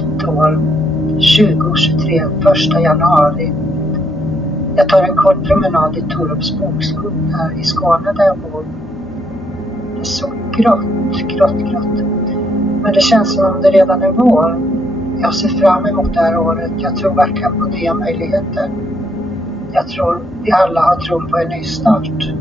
nytt år, 2023, 1 januari. Jag tar en kort promenad i Torups bokskog här i Skåne där jag bor. Det är så grått. Men det känns som om det redan är vår. Jag ser fram emot det här året. Jag tror verkligen på nya möjligheter. Jag tror vi alla har tron på en ny start.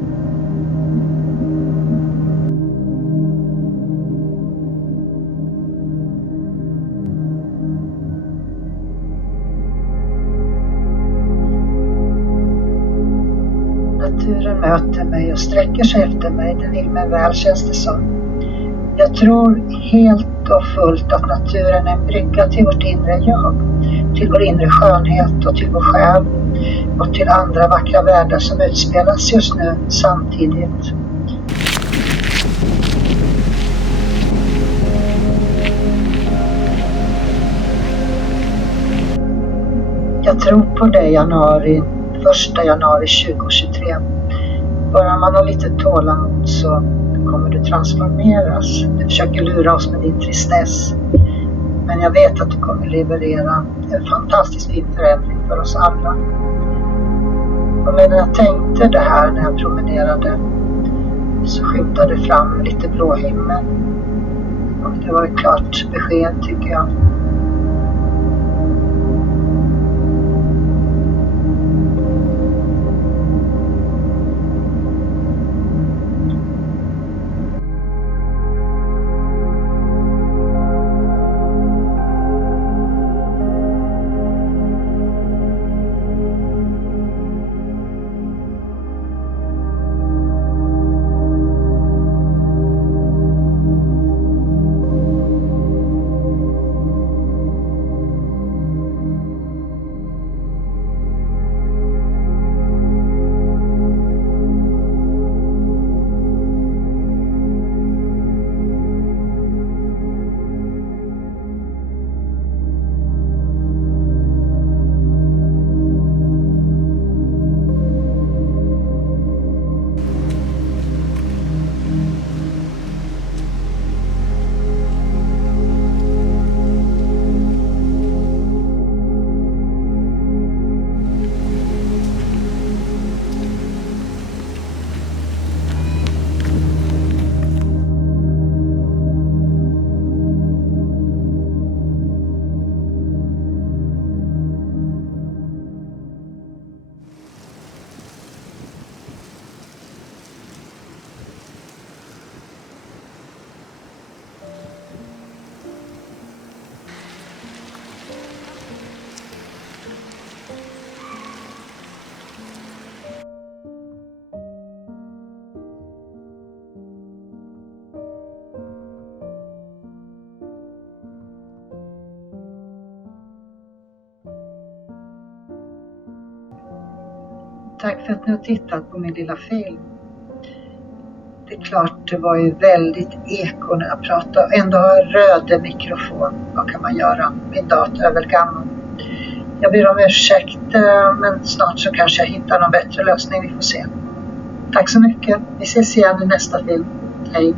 Naturen möter mig och sträcker sig efter mig. Den vill mig väl, känns det som. Jag tror helt och fullt att naturen är en brygga till vårt inre jag. Till vår inre skönhet och till vår själ. Och till andra vackra världar som utspelas just nu samtidigt. Jag tror på det januari. 1 januari 2023. Bara man har lite tålamod så kommer du transformeras. Du försöker lura oss med din tristess. Men jag vet att du kommer leverera en fantastisk fin förändring för oss alla. Och medan jag tänkte det här när jag promenerade så skymtade det fram lite blå himmel. Och det var ett klart besked tycker jag. Tack för att ni har tittat på min lilla film. Det är klart, det var ju väldigt eko när jag pratade. Ändå har jag röd mikrofon. Vad kan man göra? Min dator är väl gammal. Jag ber om ursäkt, men snart så kanske jag hittar någon bättre lösning. Vi får se. Tack så mycket. Vi ses igen i nästa film. Hej.